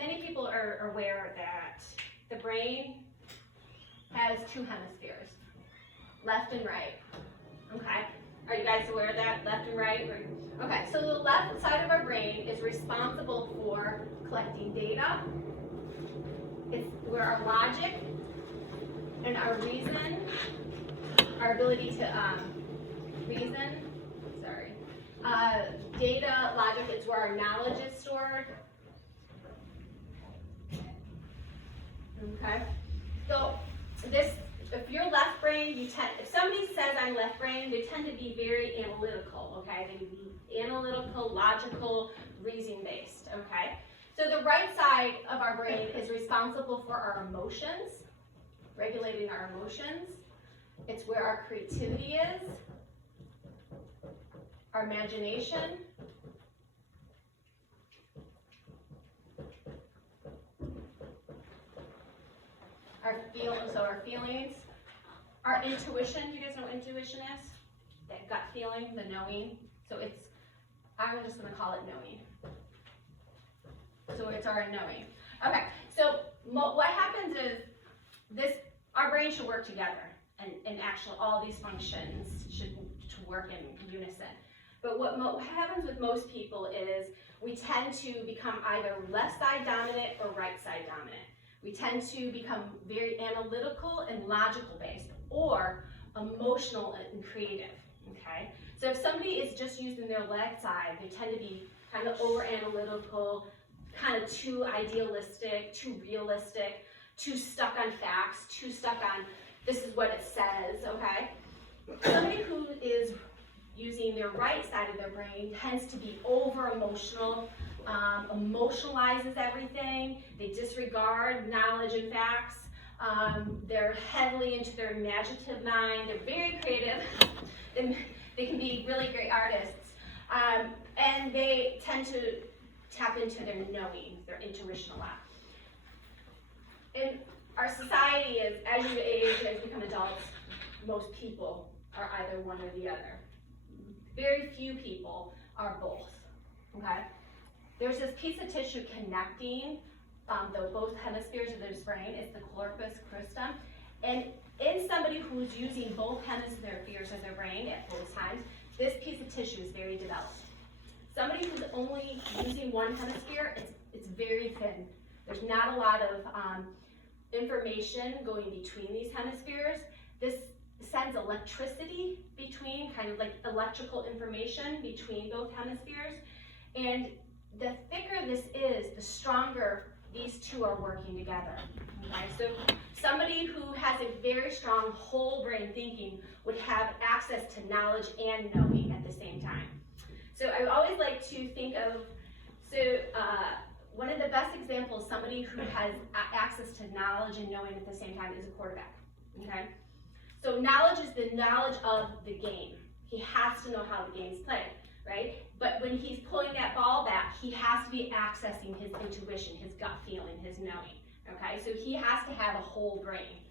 many people are aware that the brain has two hemispheres, left and right. Okay, are you guys aware of that? Left and right? Okay, so the left side of our brain is responsible for collecting data. It's where our logic and our reason, our ability to data, logic is where our knowledge is stored. Okay, so this, if you're left brain, if somebody says I'm left brain, they tend to be very analytical, okay? They can be analytical, logical, reason based, okay? So the right side of our brain is responsible for our emotions, regulating our emotions. It's where our creativity is, our imagination, our feelings, our intuition. Do you guys know what intuition is? That gut feeling, the knowing. So I'm just going to call it knowing. So it's our knowing. Okay, so what happens is our brain should work together, and actually all these functions should work in unison. But what happens with most people is we tend to become either left side dominant or right side dominant. We tend to become very analytical and logical based, or emotional and creative, okay? So if somebody is just using their left side, they tend to be kind of over analytical, kind of too idealistic, too realistic, too stuck on facts, too stuck on this is what it says, okay? Somebody who is using their right side of their brain tends to be over emotional, emotionalizes everything. They disregard knowledge and facts. They're heavily into their imaginative mind. They're very creative. They can be really great artists. And they tend to tap into their knowing, their intuition a lot. In our society, as you age, as you become adults, most people are either one or the other. Very few people are both, okay? There's this piece of tissue connecting both hemispheres of their brain. It's the corpus christum. And in somebody who's using both hemispheres of their brain at both times, this piece of tissue is very developed. Somebody who's only using one hemisphere, it's very thin. There's not a lot of information going between these hemispheres. This sends electricity between, kind of like electrical information between both hemispheres. And the thicker this is, the stronger these two are working together. Okay, so somebody who has a very strong whole brain thinking would have access to knowledge and knowing at the same time. So I always like to think of, one of the best examples, somebody who has access to knowledge and knowing at the same time is a quarterback, okay? So knowledge is the knowledge of the game. He has to know how the game's played, right? But when he's pulling that ball back, he has to be accessing his intuition, his gut feeling, his knowing, okay? So he has to have a whole brain.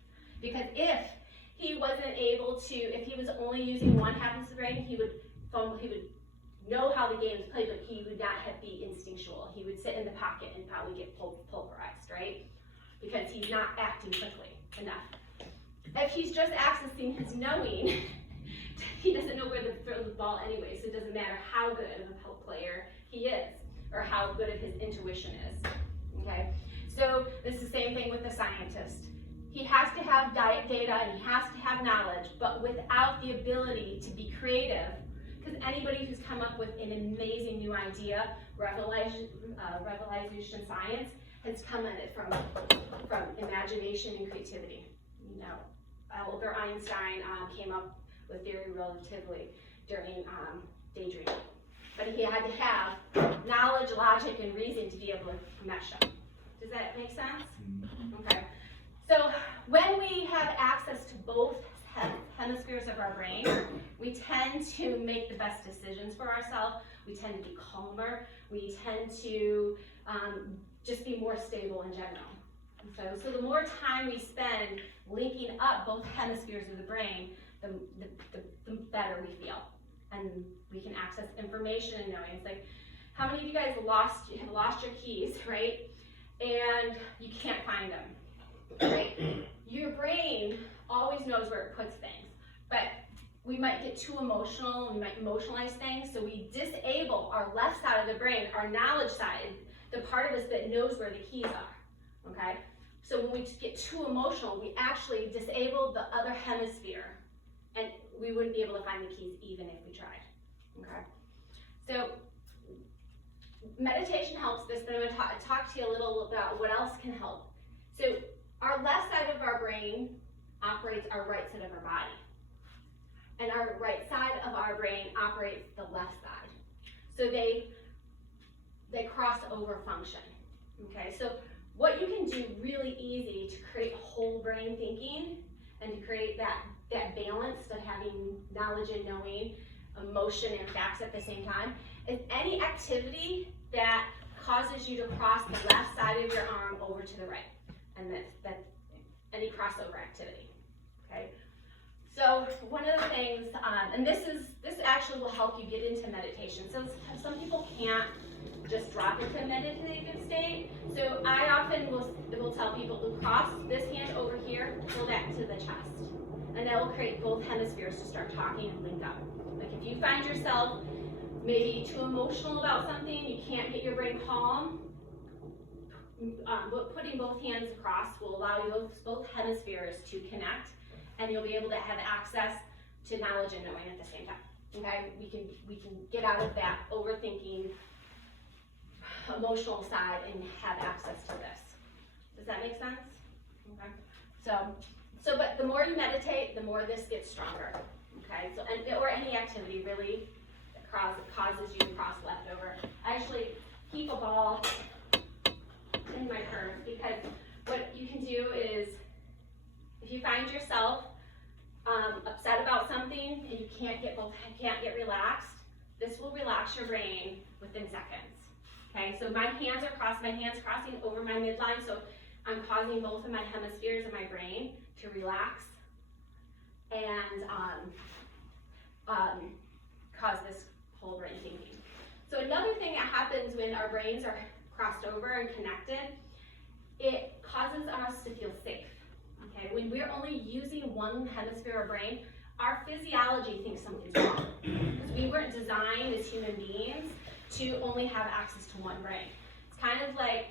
Because if he wasn't able to, if he was only using one half of his brain, he would know how the game is played, but he would not be instinctual. He would sit in the pocket and probably get pulverized, right? Because he's not acting quickly enough. If he's just accessing his knowing, he doesn't know where to throw the ball anyway, so it doesn't matter how good of a player he is or how good of his intuition is, okay? So this is the same thing with the scientist. He has to have data and he has to have knowledge, but without the ability to be creative, because anybody who's come up with an amazing new idea, revelation science, has come at it from imagination and creativity. You know, Albert Einstein came up with theory of relativity during daydreaming. But he had to have knowledge, logic, and reason to be able to mesh them. Does that make sense? Okay. So when we have access to both hemispheres of our brain, we tend to make the best decisions for ourselves. We tend to be calmer. We tend to just be more stable in general. So the more time we spend linking up both hemispheres of the brain, the better we feel. And we can access information and knowing. It's like, how many of you guys have lost your keys, right? and you can't find them, right? Your brain always knows where it puts things, but we might get too emotional, we might emotionalize things, so we disable our left side of the brain, our knowledge side, the part of us that knows where the keys are, okay? So when we get too emotional, we actually disable the other hemisphere, and we wouldn't be able to find the keys even if we tried, okay? So meditation helps this, but I'm going to talk to you a little about what else can help. So our left side of our brain operates our right side of our body, and our right side of our brain operates the left side. So they cross over function, okay? So what you can do really easy to create whole brain thinking and to create that balance of having knowledge and knowing, emotion and facts at the same time, is any activity that causes you to cross the left side of your arm over to the right. And that's any crossover activity, okay? So one of the things, and this actually will help you get into meditation. So some people can't just drop into a meditative state. So I often will tell people to cross this hand over here, pull that to the chest. And that will create both hemispheres to start talking and link up. Like if you find yourself maybe too emotional about something, you can't get your brain calm, putting both hands across will allow you both hemispheres to connect, and you'll be able to have access to knowledge and knowing at the same time. Okay, we can get out of that overthinking, emotional side and have access to this. Does that make sense? Okay. But the more you meditate, the more this gets stronger. Okay. So or any activity really that causes you to cross left over. I actually keep a ball in my purse because what you can do is if you find yourself upset about something and you can't get relaxed, this will relax your brain within seconds. Okay, so my hands crossing over my midline, so I'm causing both of my hemispheres of my brain to relax and cause this whole brain thinking. So another thing that happens when our brains are crossed over and connected, it causes us to feel safe. Okay, when we're only using one hemisphere of brain, our physiology thinks something's wrong because we weren't designed as human beings to only have access to one brain. It's kind of like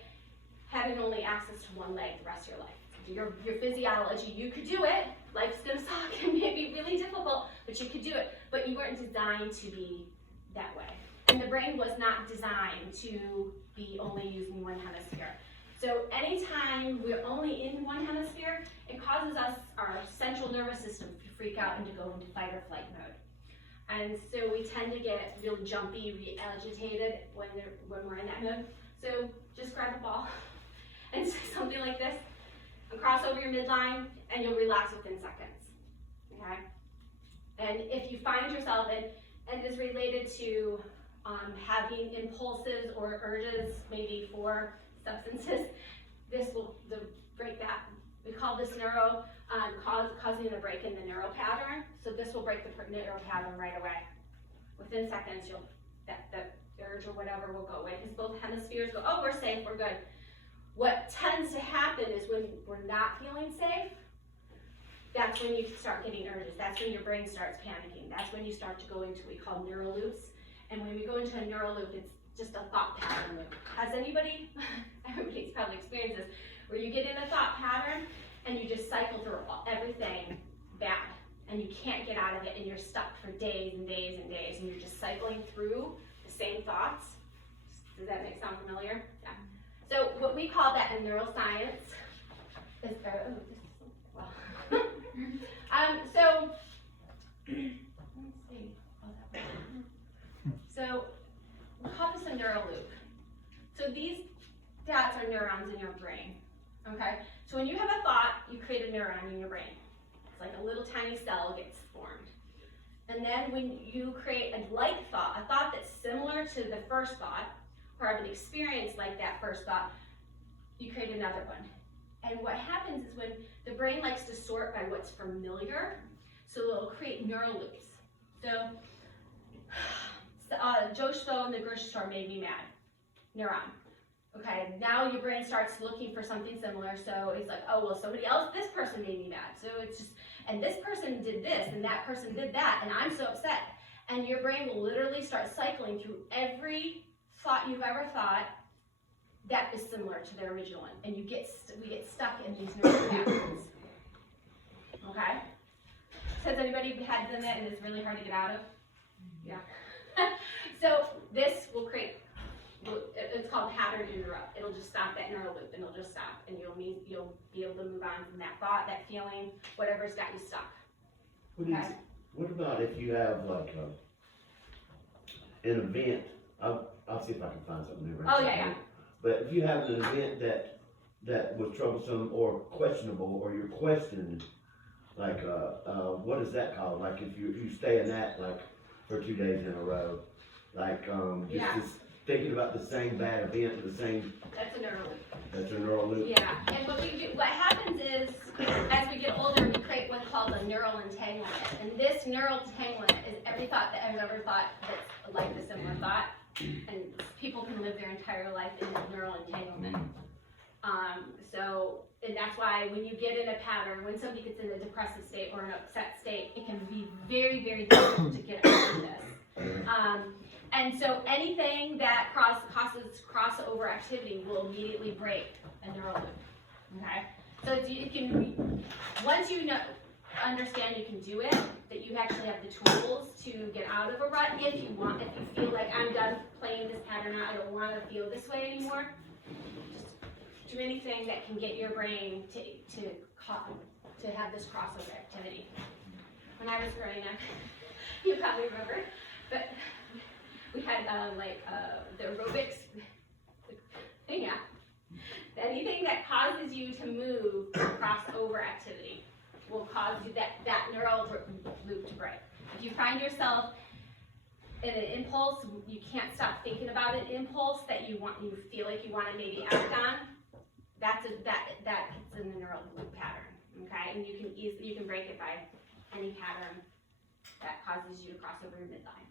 having only access to one leg the rest of your life. Your physiology, you could do it, life's gonna suck and maybe really difficult, but you could do it, but you weren't designed to be that way. And the brain was not designed to be only using one hemisphere. So anytime we're only in one hemisphere, it causes our central nervous system to freak out and to go into fight or flight mode. And so we tend to get real jumpy, re-agitated when we're in that mode. So just grab a ball and say something like this, and cross over your midline, and you'll relax within seconds, okay? And if you find yourself, and is related to having impulses or urges, maybe for substances, this will break that. We call this causing a break in the neural pattern. So this will break the neural pattern right away. Within seconds, that urge or whatever will go away because both hemispheres go, oh, we're safe, we're good. What tends to happen is when we're not feeling safe, that's when you start getting urges. That's when your brain starts panicking. That's when you start to go into what we call neural loops. And when we go into a neural loop, it's just a thought pattern loop. Has everybody's probably experienced this, where you get in a thought pattern and you just cycle through everything bad and you can't get out of it and you're stuck for days and days and days and you're just cycling through the same thoughts. Does that sound familiar? Yeah. So what we call that in neuroscience is, so let's see. So we call this a neural loop. So these dots are neurons in your brain, okay? So when you have a thought, you create a neuron in your brain. It's like a little tiny cell gets formed. And then when you create a like thought, a thought that's similar to the first thought, or have an experience like that first thought, you create another one. And what happens is when the brain likes to sort by what's familiar, so it'll create neural loops. So Joe Schmo in the grocery store made me mad. Neuron. Okay, now your brain starts looking for something similar, so it's like, oh, well, somebody else, this person made me mad, so it's just, and this person did this, and that person did that, and I'm so upset. And your brain will literally start cycling through every thought you've ever thought that is similar to the original one, and we get stuck in these neural patterns. Okay? Has anybody had done that and it's really hard to get out of? Yeah. So this will create, it's called pattern interrupt. It'll just stop that neural loop, and it'll just stop, and you'll be able to move on from that thought, that feeling, whatever's got you stuck. What about if you have like an event? I'll see if I can find something new. Oh yeah. But if you have an event that was troublesome or questionable, or you're questioning, like what is that called? Like if you stay in that like for 2 days in a row, like just thinking about the same bad event, the same. That's a neural loop. That's a neural loop. Yeah, and what happens is, as we get older, we create what's called a neural entanglement. And this neural entanglement is every thought that I've ever thought that's like a similar thought. And people can live their entire life in this neural entanglement. And that's why when you get in a pattern, when somebody gets in a depressive state or an upset state, it can be very, very difficult to get out of this. And so anything that causes crossover activity will immediately break a neural loop. Okay? So it can, once you understand you can do it, that you actually have the tools to get out of a rut if you want, if you feel like I'm done playing this pattern out, I don't want to feel this way anymore. Just do anything that can get your brain to have this crossover activity. When I was growing up, you probably remember, but we had the aerobics thing. Yeah. Anything that causes you to move crossover activity will cause you that neural loop to break. If you find yourself in an impulse, you can't stop thinking about an impulse that you feel like you want to maybe act on, that gets in the neural loop pattern. Okay, and you can break it by any pattern that causes you to cross over your midline.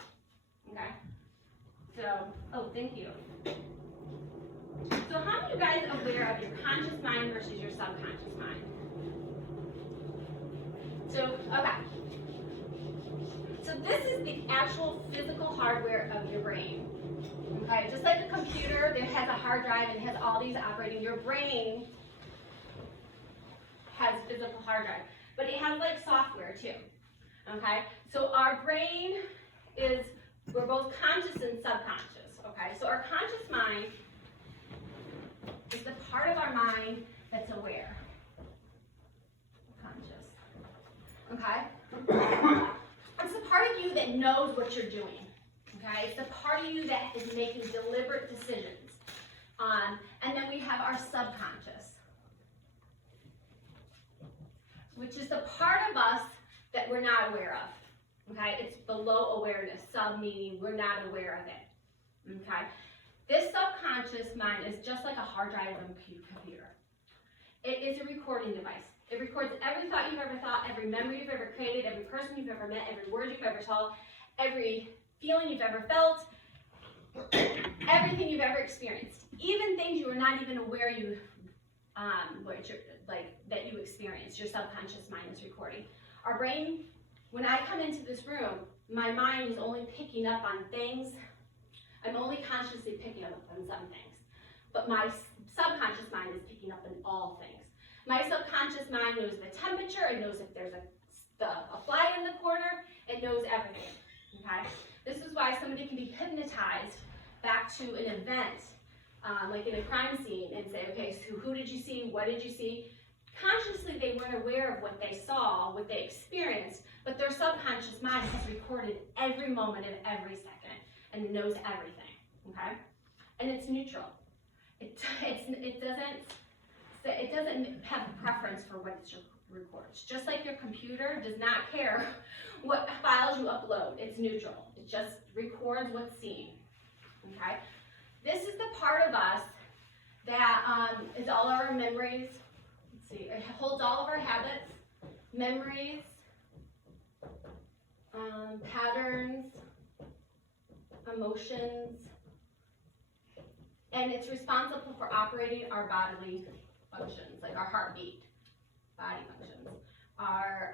Okay, so thank you. So how are you guys aware of your conscious mind versus your subconscious mind? So, okay. So this is the actual physical hardware of your brain. Okay, just like a computer that has a hard drive and has all these operating, your brain has a physical hard drive, but it has like software too. Okay, so our brain we're both conscious and subconscious. Okay, so our conscious mind is the part of our mind that's aware. Conscious. Okay? It's the part of you that knows what you're doing. Okay? It's the part of you that is making deliberate decisions. And then we have our subconscious, which is the part of us that we're not aware of. Okay? It's below awareness. Sub meaning we're not aware of it. Okay? This subconscious mind is just like a hard drive of a computer. It is a recording device. It records every thought you've ever thought, every memory you've ever created, every person you've ever met, every word you've ever told, every feeling you've ever felt, everything you've ever experienced. Even things you were not even aware that you experienced, your subconscious mind is recording. Our brain, when I come into this room, my mind is only picking up on things. I'm only consciously picking up on some things, but my subconscious mind is picking up on all things. My subconscious mind knows the temperature, it knows if there's a fly in the corner, it knows everything, okay? This is why somebody can be hypnotized back to an event, like in a crime scene, and say, okay, so who did you see, what did you see? Consciously, they weren't aware of what they saw, what they experienced, but their subconscious mind has recorded every moment of every second and knows everything, okay? And it's neutral. It doesn't have a preference for what it records. Just like your computer does not care what files you upload. It's neutral. It just records what's seen, okay? This is the part of us that is all of our memories. Let's see, it holds all of our habits, memories, patterns, emotions, and it's responsible for operating our bodily functions, like our heartbeat, body functions, our,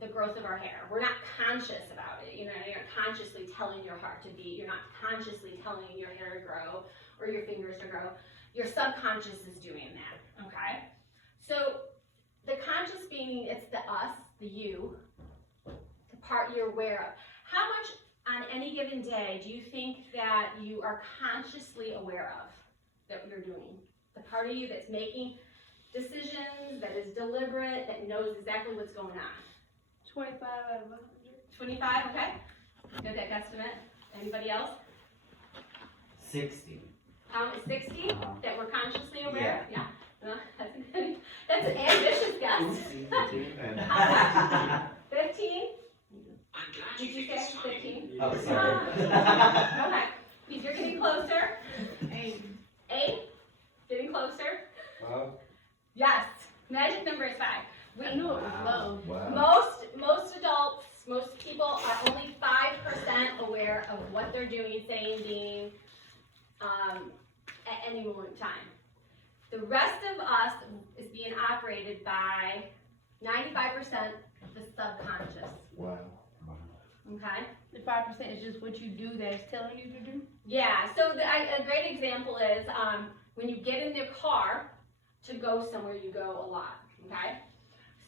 the growth of our hair. We're not conscious about it, you know, you're not consciously telling your heart to beat, you're not consciously telling your hair to grow or your fingers to grow. Your subconscious is doing that, okay? So the conscious being, it's the us, the you, the part you're aware of. How much on any given day do you think that you are consciously aware of that you're doing? The part of you that's making decisions, that is deliberate, that knows exactly what's going on. 25 out of 100. 25, okay? Good, that guesstimate. Anybody else? 60. 60 that we're consciously aware? Yeah. That's a good, that's an ambitious guess. 15? Did you say 15? Oh, sorry. Okay. You're getting closer. 8? Getting closer. Yes. Magic number is 5. I knew it was low. Wow. Most adults, most people are only 5% aware of what they're doing, saying, being, at any moment in time. The rest of us is being operated by 95% the subconscious. Wow. Okay? The 5% is just what you do that is telling you to do. Yeah. So a great example is when you get in your car to go somewhere, you go a lot. Okay?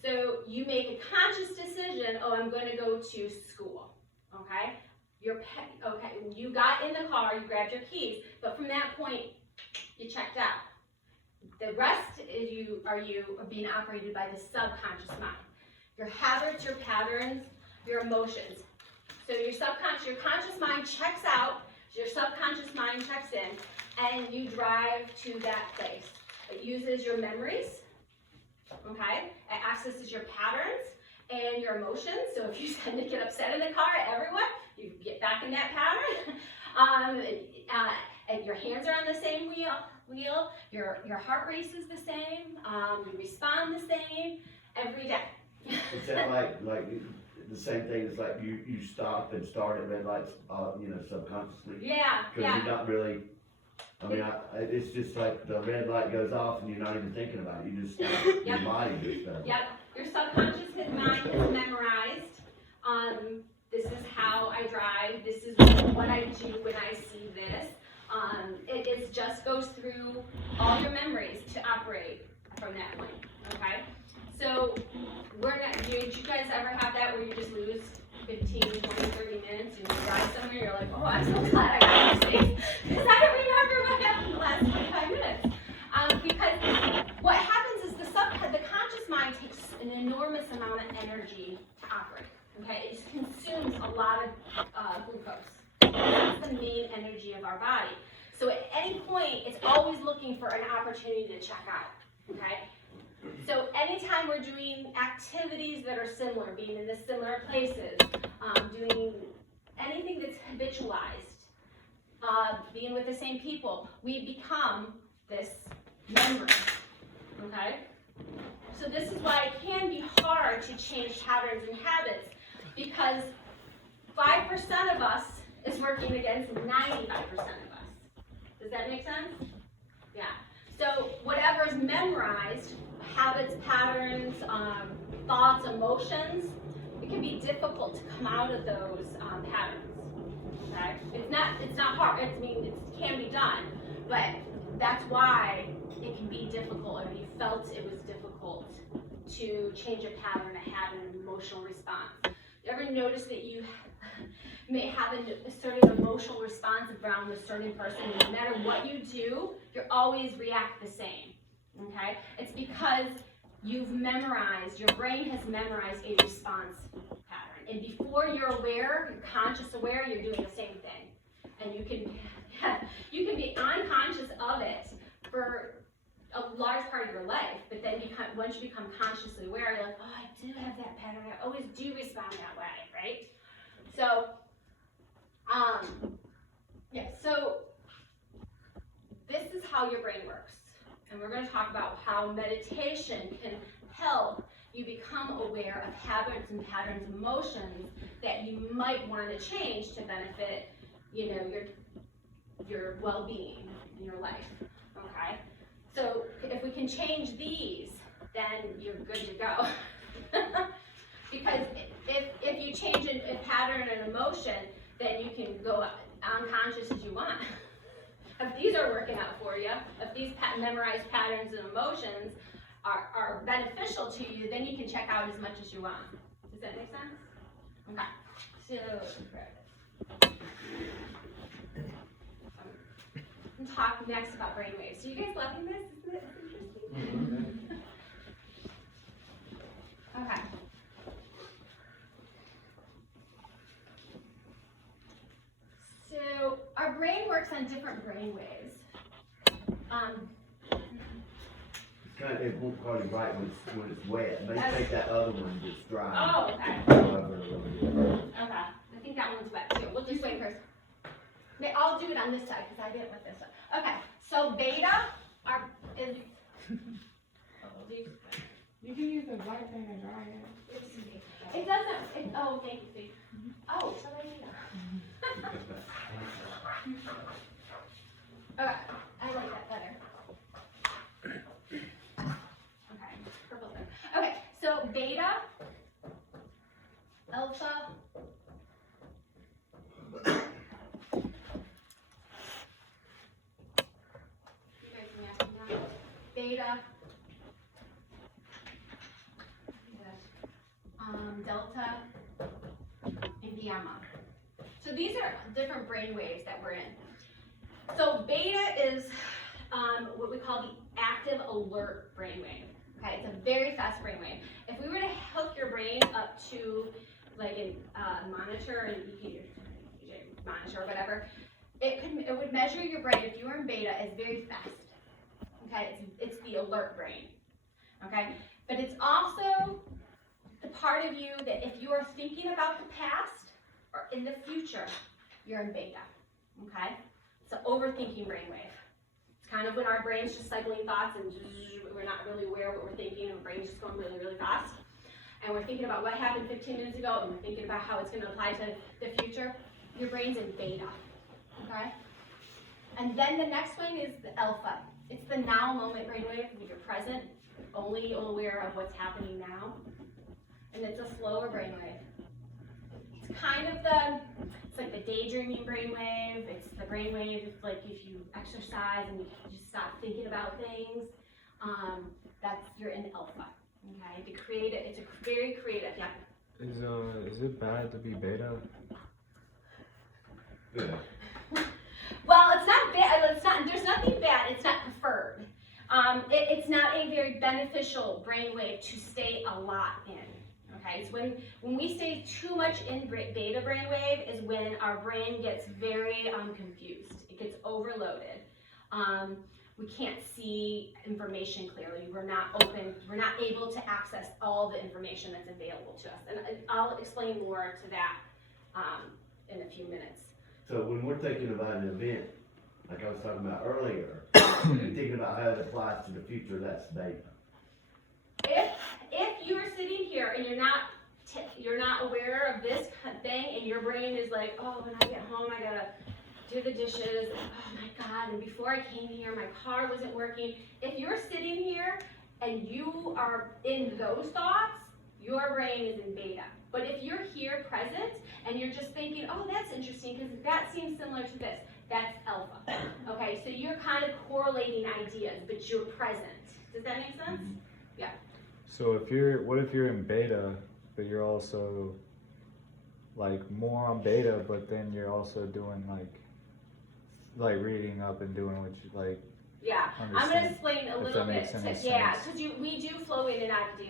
So you make a conscious decision, oh, I'm going to go to school, okay? Okay, you got in the car, you grabbed your keys, but from that point, you checked out. The rest is you are being operated by the subconscious mind. Your habits, your patterns, your emotions. So your conscious mind checks out, your subconscious mind checks in, and you drive to that place. It uses your memories. Okay, it accesses your patterns and your emotions. So if you tend to get upset in the car at everyone, you get back in that pattern. And your hands are on the same wheel. Your heart race is the same. You respond the same every day. Is that like the same thing as like you stop and start at red lights, subconsciously? Yeah, Because yeah. you're not really, it's just like the red light goes off and you're not even thinking about it. You just, your body just does it. Yep. Your subconscious mind is memorized. This is how I drive. This is what I do when I see this. It just goes through all your memories to operate from that point. Okay. So did you guys ever have that where you just lose 15, 20, 30 minutes and you drive somewhere, you're like, oh, I'm so glad I got this thing, because I don't remember what happened the last 25 minutes. Because what happens is the conscious mind takes an enormous amount of energy to operate, okay? It consumes a lot of glucose. That's the main energy of our body. So at any point, it's always looking for an opportunity to check out, okay? So anytime we're doing activities that are similar, being in the similar places, doing anything that's habitualized, being with the same people, we become this memory, okay? So this is why it can be hard to change patterns and habits, because 5% of us is working against 95% of us. Does that make sense? Yeah. So whatever is memorized, habits, patterns, thoughts, emotions, it can be difficult to come out of those patterns. Okay? It's not hard. It can be done, but that's why it can be difficult, or you felt it was difficult to change a pattern, a habit, an emotional response. You ever notice that you may have a certain emotional response around a certain person, and no matter what you do, you always react the same? Okay? It's because you've memorized, your brain has memorized a response pattern. And before you're aware, you're conscious aware, you're doing the same thing. And you can be unconscious of it for a large part of your life, but then once you become consciously aware, you're like, oh, I do have that pattern, I always do respond that way, right? So, so this is how your brain works. And we're going to talk about how meditation can help you become aware of habits and patterns, emotions that you might want to change to benefit, your your well-being in your life, okay? So if we can change these, then you're good to go. Because if you change a pattern and emotion, then you can go unconscious as you want. If these are working out for you, if these memorized patterns and emotions are beneficial to you, then you can check out as much as you want. Does that make sense? Okay. So, we'll talk next about brainwaves. So you guys loving this? Isn't it interesting? Okay. So our brain works on different brain waves. It won't call you right when it's wet. They take that other one that's dry. Oh, okay. However, a little bit. Okay. I think that one's wet too. We'll just wait first. I'll do it on this side because I did it with this one. Okay. So beta is. You can use the white thing and dry it. It doesn't. Oh, thank you, Steve. Oh, so I need Okay, I like that better. Okay, purple thing. Okay, so beta, alpha, you guys can ask me now. Beta, delta, and gamma. So these are different brain waves that we're in. So beta is what we call the active alert brainwave. Okay, it's a very fast brainwave. If we were to hook your brain up to like a monitor, an EKG monitor or whatever, it would measure your brain if you were in beta as very fast. Okay, it's the alert brain. Okay, but it's also the part of you that if you are thinking about the past or in the future, you're in beta. Okay. It's an overthinking brainwave. It's kind of when our brain's just cycling thoughts and we're not really aware of what we're thinking and our brain's just going really, really fast. And we're thinking about what happened 15 minutes ago and we're thinking about how it's going to apply to the future. Your brain's in beta, okay? And then the next one is the alpha. It's the now moment brainwave when you're present, only aware of what's happening now. And it's a slower brainwave. It's kind of it's like the daydreaming brainwave. It's the brainwave like if you exercise and you just stop thinking about things. You're in alpha. Okay, it's a very creative. Yeah. Is it bad to be beta? Yeah. Well, it's not bad. It's not. There's nothing bad. It's not preferred. It's not a very beneficial brainwave to stay a lot in. Okay, it's when we stay too much in beta brainwave is when our brain gets very confused. It gets overloaded. We can't see information clearly. We're not open. We're not able to access all the information that's available to us. And I'll explain more to that in a few minutes. So when we're thinking about an event, like I was talking about earlier, and thinking about how it applies to the future, that's beta. If you're sitting here and you're not aware of this thing and your brain is like, oh, when I get home I gotta do the dishes, oh my God, and before I came here my car wasn't working. If you're sitting here and you are in those thoughts, your brain is in beta. But if you're here present and you're just thinking, oh, that's interesting because that seems similar to this, that's alpha. Okay, so you're kind of correlating ideas, but you're present. Does that make sense? Yeah. So what if you're in beta, but you're also like more on beta, but then you're also doing like reading up and doing what you like. Yeah, I'm going to explain a little bit. Yeah, because we do flow in and out of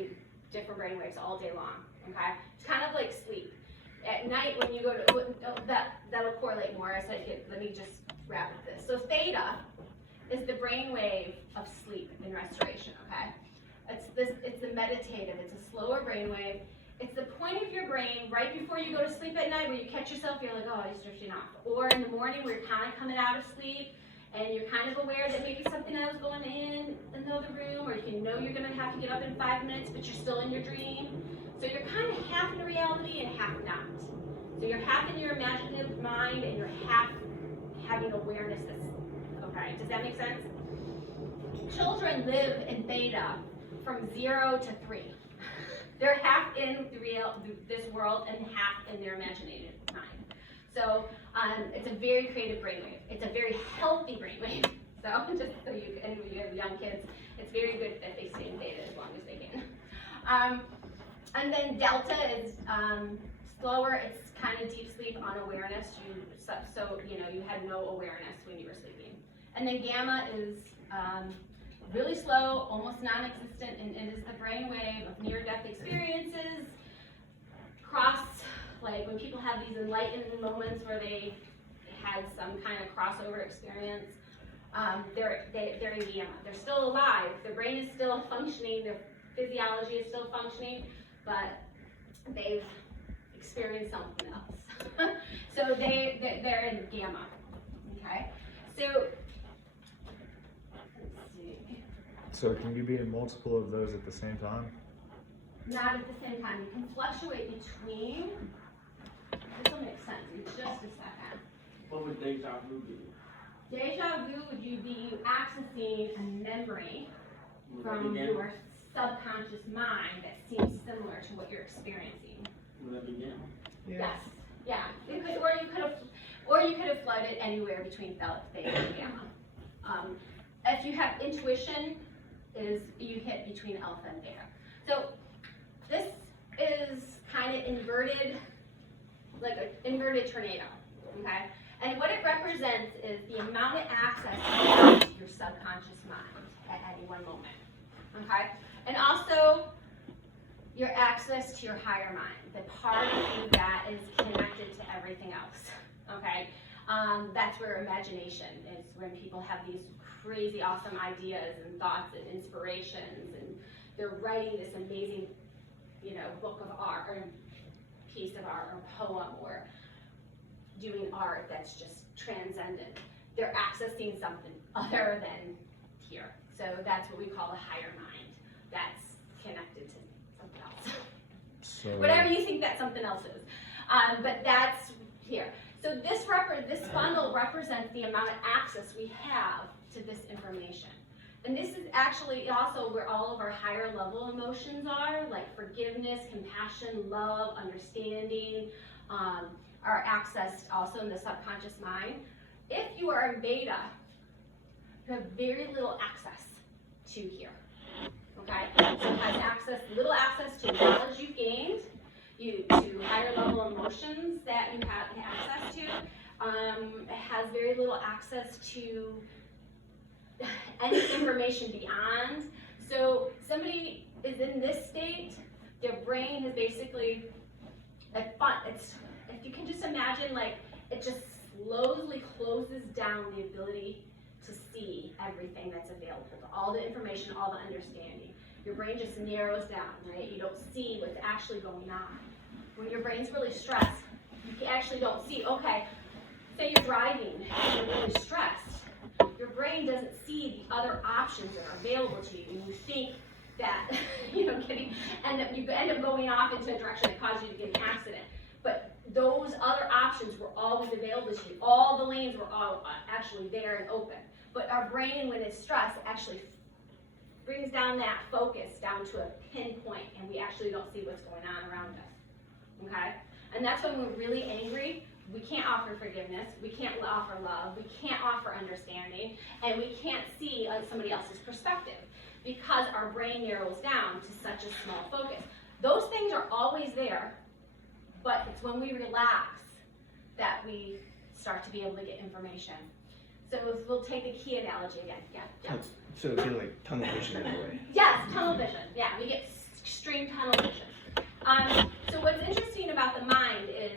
different brainwaves all day long. Okay, it's kind of like sleep. At night when you go to that'll correlate more. I said, let me just wrap with this. So theta is the brainwave of sleep and restoration. Okay, it's the meditative. It's a slower brainwave. It's the point of your brain right before you go to sleep at night where you catch yourself, you're like, oh, he's drifting off. Or in the morning where you're kind of coming out of sleep and you're kind of aware that maybe something else is going in another room, or you know you're going to have to get up in 5 minutes, but you're still in your dream. So you're kind of half in reality and half not. So you're half in your imaginative mind and you're half having awareness that's, okay, does that make sense? Children live in beta from 0 to 3. They're half in this world and half in their imaginative mind. So it's a very creative brainwave. It's a very healthy brainwave. So just so any of you have young kids, it's very good that they stay in beta as long as they can. And then delta is slower. It's kind of deep sleep, unawareness. So you had no awareness when you were sleeping. And then gamma is really slow, almost non-existent, and it is the brainwave of near-death experiences. Like when people have these enlightened moments where they had some kind of crossover experience, they're in gamma. They're still alive. Their brain is still functioning. Their physiology is still functioning, but they've experienced something else. So they're in gamma. Okay. So let's see. So can you be in multiple of those at the same time? Not at the same time. You can fluctuate between. This will make sense in just a second. What would deja vu be? Deja vu would you be accessing a memory Would that from be gamma? your subconscious mind that seems similar to what you're experiencing. Would that be gamma? Yes. Yeah. It could, or you could have floated anywhere between theta and gamma. If you have intuition, you hit between alpha and beta. So this is kind of inverted, like an inverted tornado. Okay. And what it represents is the amount of access you have to your subconscious mind at any one moment. Okay? And also your access to your higher mind, the part of you that is connected to everything else. Okay? That's where imagination is, when people have these crazy, awesome ideas and thoughts and inspirations, and they're writing this amazing, book of art, or piece of art, or poem, or doing art that's just transcendent. They're accessing something other than here. So that's what we call the higher mind. That's connected to something else. So Whatever you think that something else is. But that's here. So this bundle represents the amount of access we have to this information. And this is actually also where all of our higher level emotions are, like forgiveness, compassion, love, understanding, are accessed also in the subconscious mind. If you are in beta, you have very little access to here. Okay? So it has little access to knowledge you've gained, to higher level emotions that you have access to. It has very little access to any information beyond. So somebody is in this state, their brain has basically, if you can just imagine, like, it just slowly closes down the ability to see everything that's available, all the information, all the understanding. Your brain just narrows down, right? You don't see what's actually going on. When your brain's really stressed, you actually don't see, okay, say you're driving and you're really stressed, your brain doesn't see the other options that are available to you, and you think that, you end up going off into a direction that caused you to get an accident. But those other options were always available to you. All the lanes were all actually there and open. But our brain, when it's stressed, actually brings down that focus down to a pinpoint, and we actually don't see what's going on around us. Okay? And that's when we're really angry. We can't offer forgiveness. We can't offer love. We can't offer understanding. And we can't see somebody else's perspective because our brain narrows down to such a small focus. Those things are always there, but it's when we relax that we start to be able to get information. So we'll take the key analogy again. Yeah. So it's like tunnel vision in a way. Yes, tunnel vision. Yeah, we get extreme tunnel vision. So what's interesting about the mind is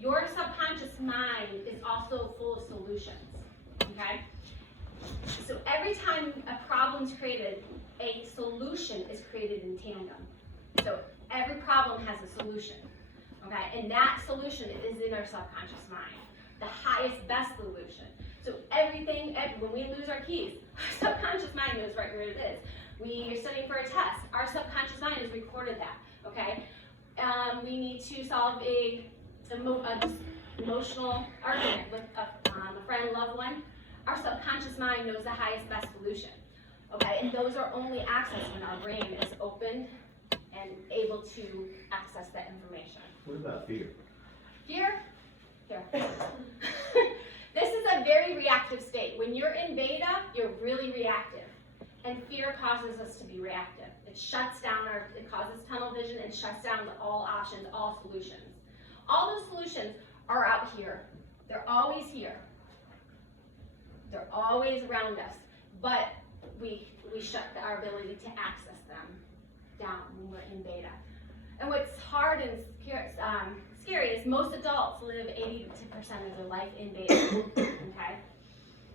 your subconscious mind is also full of solutions. Okay? So every time a problem's created, a solution is created in tandem. So every problem has a solution. Okay? And that solution is in our subconscious mind. The highest, best solution. So when we lose our keys, our subconscious mind knows right where it is. We are studying for a test. Our subconscious mind has recorded that. Okay? We need to solve a emotional argument with a friend, loved one, our subconscious mind knows the highest, best solution. Okay, and those are only accessed when our brain is open and able to access that information. What about fear? Fear? Fear. This is a very reactive state. When you're in beta, you're really reactive. And fear causes us to be reactive. It shuts down it causes tunnel vision and shuts down all options, all solutions. All those solutions are out here. They're always here. They're always around us. But we shut our ability to access them down when we're in beta. And what's hard and scary is most adults live 80% of their life in beta, okay?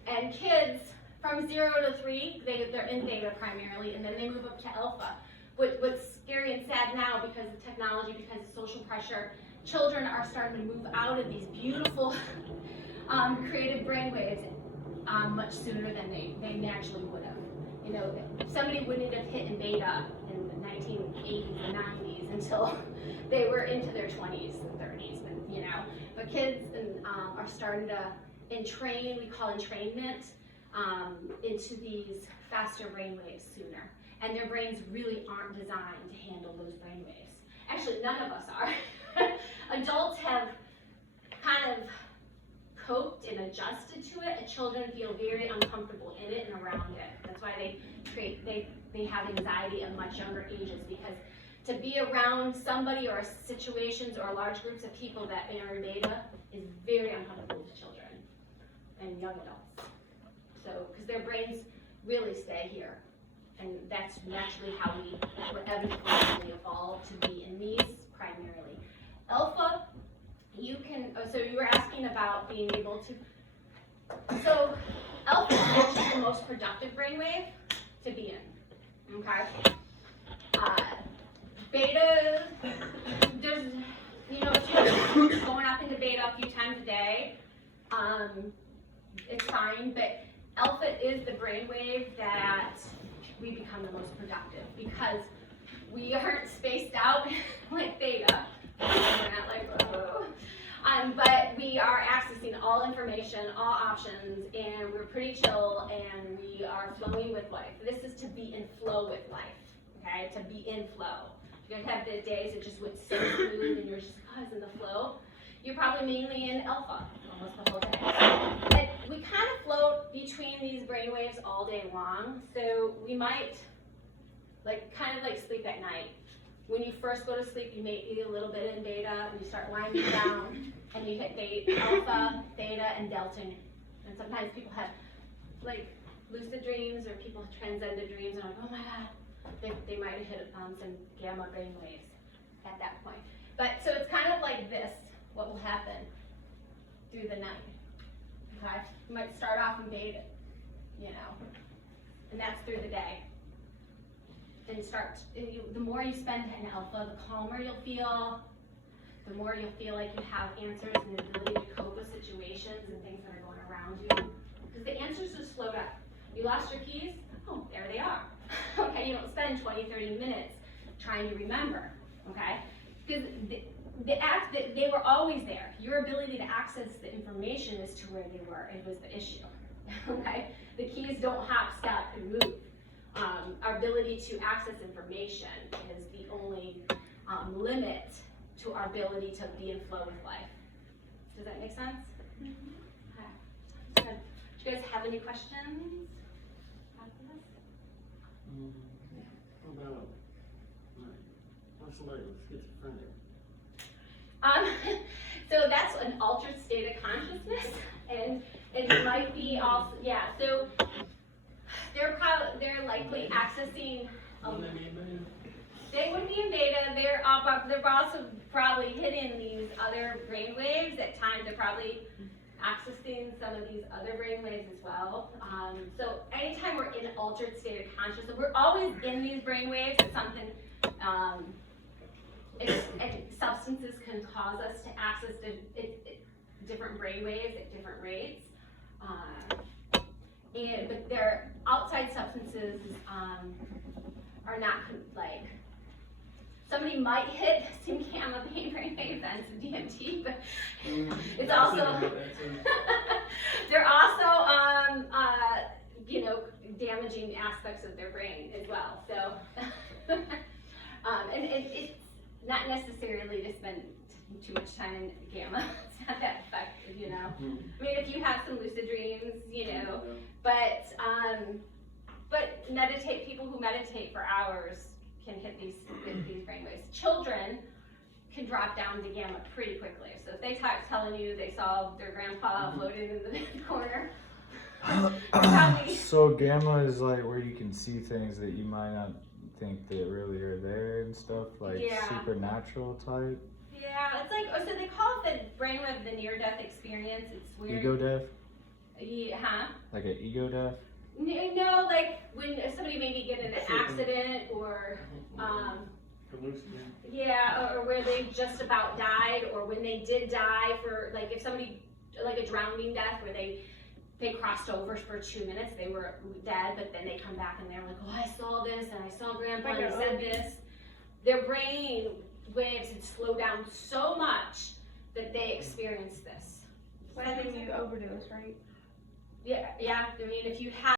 And kids from 0 to 3, they're in beta primarily, and then they move up to alpha. What's scary and sad now because of technology, because of social pressure, children are starting to move out of these beautiful creative brainwaves much sooner than they naturally would have. You know, somebody wouldn't have hit in beta in the 1980s and 90s until they were into their 20s and 30s, and, you know. But kids are starting to entrain, we call entrainment, into these faster brainwaves sooner. And their brains really aren't designed to handle those brainwaves. Actually, none of us are. Adults have kind of coped and adjusted to it, and children feel very uncomfortable in it and around it. That's why they have anxiety at much younger ages, because to be around somebody or situations or large groups of people that are in beta is very uncomfortable to children and young adults. So, because their brains really stay here, and that's naturally how we're evolutionarily evolved to be in these primarily. Alpha, you can, so you were asking about being able to, so alpha is actually the most productive brainwave to be in, okay? Beta, there's, you know, if you're going up into beta a few times a day, it's fine, but alpha is the brainwave that we become the most productive, because we aren't spaced out like beta. We're not like, oh. But we are accessing all information, all options, and we're pretty chill, and we are flowing with life. This is to be in flow with life, okay? To be in flow. You're gonna have the days that just went so smooth, and you're just, oh, it's in the flow. You're probably mainly in alpha almost the whole day. But we kind of float between these brainwaves all day long, so we might, kind of like sleep at night. When you first go to sleep, you may be a little bit in beta, and you start winding down, and you hit alpha, theta, and delta. And sometimes people have lucid dreams, or people have transcended dreams, and like, oh my God, they might have hit some gamma brain waves at that point. But so it's kind of like this, what will happen through the night. Okay? You might start off in beta, you know, and that's through the day. And the more you spend in alpha, the calmer you'll feel, the more you'll feel like you have answers and the ability to cope with situations and things that are going around you. Because the answers just float up. You lost your keys? Oh, there they are. Okay, you don't spend 20, 30 minutes trying to remember, okay? Because they were always there. Your ability to access the information as to where they were, it was the issue, okay? The keys don't hop, stop, and move. Our ability to access information is the only limit to our ability to be in flow with life. Does that make sense? Mm-hmm. Okay. Good. Do you guys have any questions after this? What about, what's somebody with schizophrenia? So that's an altered state of consciousness, and it might be also, yeah, so they're likely accessing, they would be in beta, they're also probably hitting these other brain waves at times. They're probably accessing some of these other brain waves as well. So anytime we're in an altered state of consciousness, we're always in these brain waves. It's something, substances can cause us to access different brain waves at different rates. But their outside substances are not somebody might hit some gamma brainwaves and some DMT, but it's Yeah, I was also, thinking about that too. they're also, you know, damaging aspects of their brain as well, so. And it's not necessarily to spend too much time in gamma, it's not that effective, you know. Mhm. I mean, if you have some lucid dreams, you know, but meditate, people who meditate for hours can hit these brainwaves. Children can drop down to gamma pretty quickly. So if they talk telling you they saw their grandpa floating in the corner, probably, So gamma is like where you can see things that you might not think that really are there and stuff, like Yeah. supernatural type. yeah, it's like, oh, so they call it the brainwave, the near-death experience. It's weird. Ego death? Yeah, huh? Like an ego death? No, like when somebody maybe get in an accident or, Hallucinating. yeah, or where they just about died, or when they did die for, like, if somebody, like a drowning death where they crossed over for 2 minutes, they were dead, but then they come back and they're like, oh, I saw this, and I saw grandpa, and he said this. Their brain waves had slowed down so much that they experienced this. What happens if you overdose, right? Yeah, I mean, if you have